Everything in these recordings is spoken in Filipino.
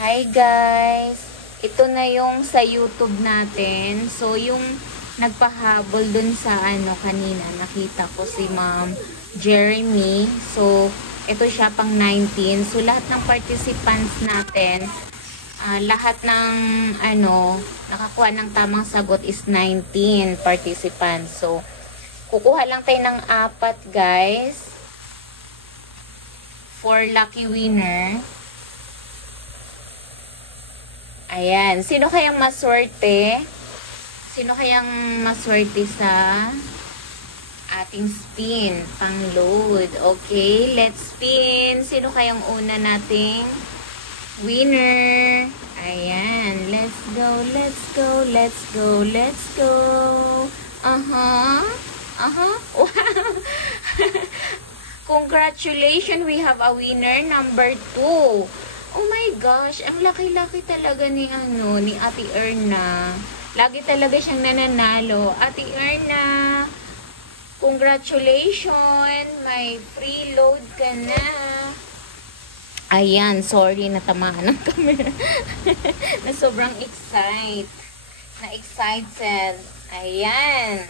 Hi guys! Ito na yung sa YouTube natin. So, yung nagpahabol dun sa kanina, nakita ko si Ma'am Jeremy. So, ito siya pang 19. So, lahat ng participants natin, lahat ng nakakuha ng tamang sagot is 19 participants. So, kukuha lang tayo ng 4 guys. For lucky winner. Ayan. Sino kayang maswerte? Sino kayang maswerte sa ating spin? Pang load. Okay, let's spin. Sino kayang una nating winner? Ayan. Let's go, let's go, let's go, let's go. Wow. Congratulations, we have a winner number 2. Oh my gosh, ang laki-laki talaga ni Ate Erna. Lagi talaga siyang nananalo. Ate Erna, congratulations, may free load ka na. Ayan, sorry, natamaan ng camera. Na sobrang excited. Ayan.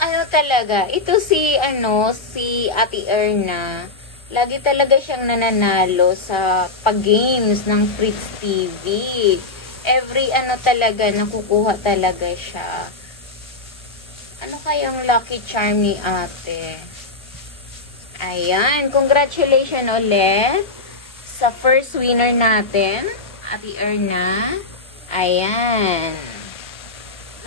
Ang talaga, ito si Ate Erna. Lagi talaga siyang nananalo sa pag-games ng Fritz TV. Every talaga, nakukuha talaga siya. Ano kayang lucky charm ni ate? Ayan, congratulations ulit sa first winner natin, Ate Erna. Ayan.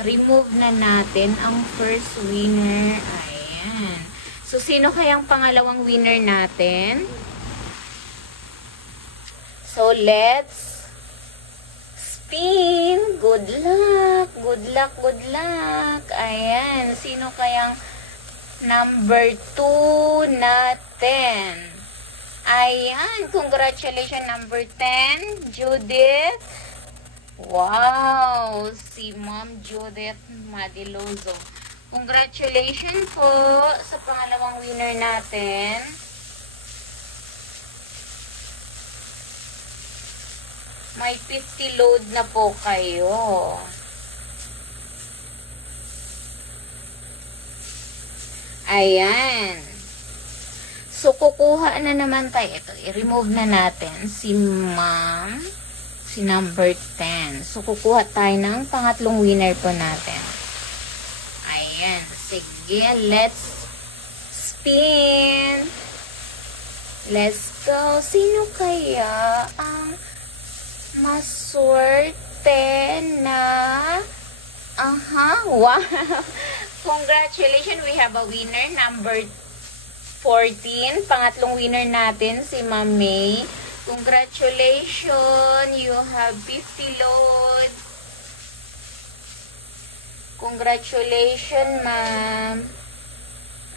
Remove na natin ang first winner. Ayan. So, sino kayang pangalawang winner natin? So, let's spin. Good luck. Good luck, good luck. Ayan. Sino kayang number 2 natin? Ayan. Congratulations, number 10. Judith. Wow. Si Ma'am Judith Madilozo. Congratulations po sa pangalawang winner natin. May 50 load na po kayo. Ayan. So, kukuha na naman tayo. Ito, i-remove na natin si Ma'am, si number 10. So, kukuha tayo ng pangatlong winner po natin. Ayan. Sige, let's spin. Let's go. Sino kaya ang maswerte na? Wow. Congratulations. We have a winner, number 14. Pangatlong winner natin, si Ma'am May. Congratulations. You have 50 loads. Congratulations, ma'am.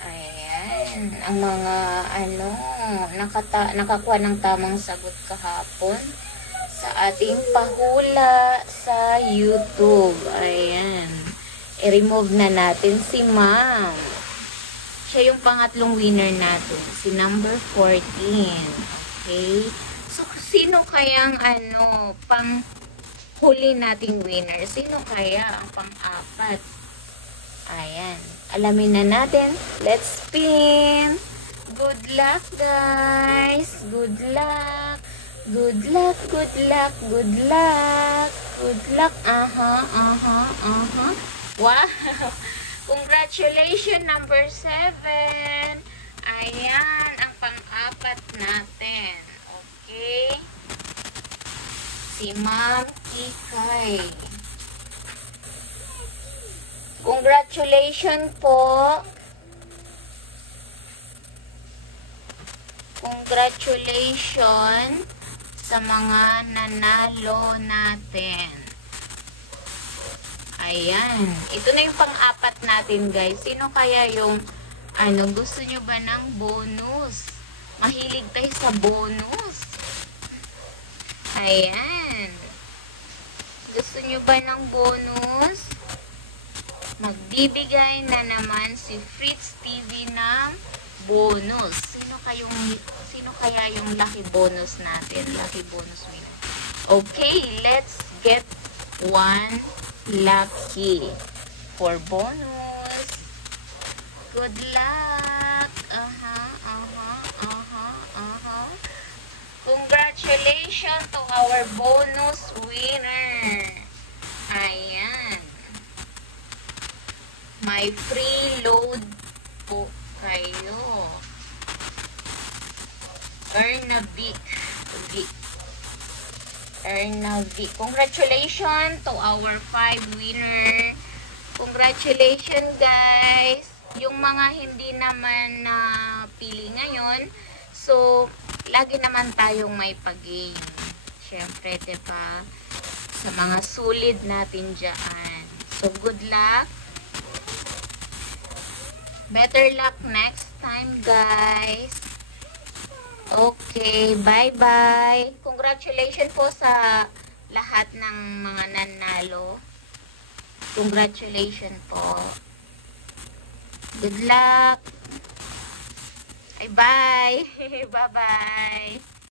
Ayan. Ang mga, nakakuha ng tamang sagot kahapon sa ating pahula sa YouTube. Ayan. I-remove na natin si ma'am. Siya yung pangatlong winner natin. Si number 14. Okay. So, sino kayang, pang huli nating winner? Sino kaya ang pang-apat? Ayan. Alamin na natin. Let's spin. Good luck, guys. Good luck. Good luck, good luck, good luck. Good luck. Wow. Congratulations, number 7. Ayan, ang pang-apat natin. Okay. Si Ma'am Kikay. Congratulations po. Congratulations sa mga nanalo natin. Ayan. Ito na yung pang-apat natin, guys. Sino kaya yung gusto nyo ba ng bonus? Mahilig tayo sa bonus. Ayan. Gusto nyo ba ng bonus? Magbibigay na naman si Fritz TV ng bonus. Sino kaya yung lucky bonus natin? Lucky bonus winner. Okay, let's get one lucky for bonus. Good luck. Congratulations to our bonus winner. Ayan. May free load po kayo. Ernavic. Congratulations to our 5 winner. Congratulations guys. Yung mga hindi naman na pili ngayon, so lagi naman tayong may pag-game. Syempre, diba? Sa mga solid natin dyan. So, good luck. Better luck next time, guys. Okay, bye-bye. Congratulations po sa lahat ng mga nanalo. Congratulations po. Good luck. Bye-bye. Bye-bye.